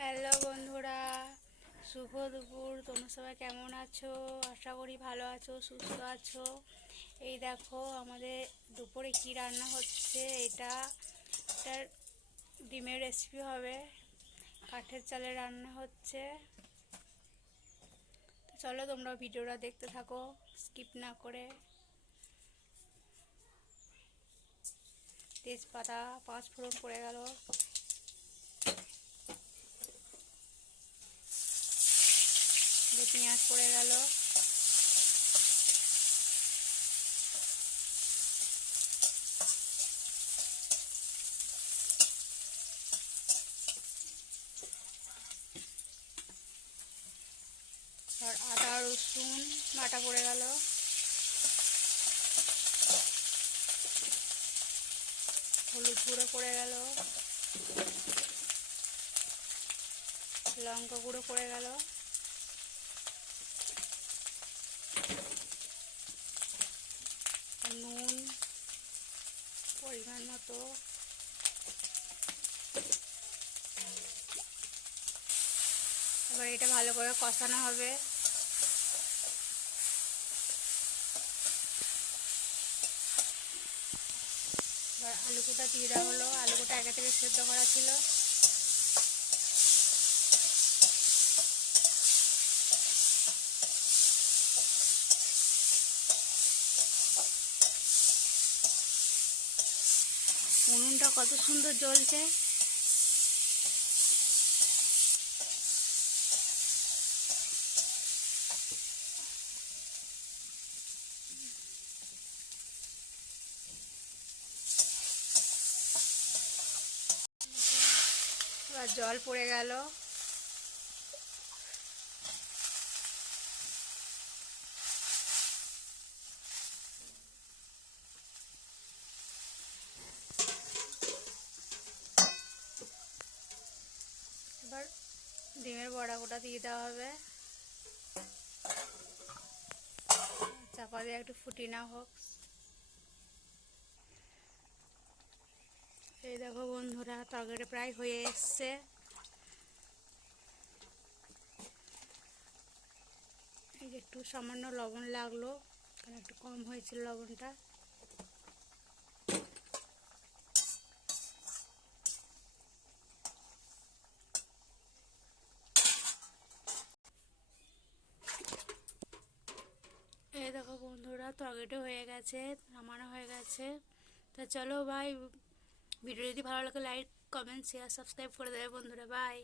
Hello বন্ধুরা, শুভ দুপুর। তোমরা সবাই কেমন আছো? আশা করি ভালো আছো, সুস্থ আছো। এই দেখো আমাদের দুপুরে কি রান্না হচ্ছে। এটার ডিমের রেসিপি হবে। কাঠের চালে রান্না হচ্ছে। তো চলো তোমরা ভিডিওটা দেখতে থাকো স্কিপ না করে। তেজপাতা, পাঁচফোড়ন পড়ে গেল, পেঁয়াজ পড়ে গেল, আর আদা রসুন বাটা পড়ে গেল, হলুদ গুঁড়ো পড়ে গেল, লঙ্কা গুঁড়ো পড়ে গেল, নুন পরিমাণ মতো, এবার এটা ভালো করে কষানো হবে। এবার আলু কোটা দিয়ে দেওয়া হলো। আলু কোটা আগে থেকে সেদ্ধ করা ছিল। উনুনটা কত সুন্দর জ্বলছে। এবার জল পড়ে গেল। এবার ডিমের বড়া গোটা দিয়ে দেওয়া হবে। চাপা দিয়ে একটু ফুটিয়ে নেওয়া হোক। এই দেখো বন্ধুরা, তরকারি প্রায় হয়ে এসছে। এই যে একটু সামান্য লবণ লাগলো, কারণ একটু কম হয়েছিল লবণটা। এই দেখো বন্ধুরা, তরকারিটা হয়ে গেছে, নামানো হয়ে গেছে। তা চলো ভাই, ভিডিও যদি ভালো লাগে লাইক, কমেন্ট, শেয়ার, সাবস্ক্রাইব করে দেবে বন্ধুরা। বাই।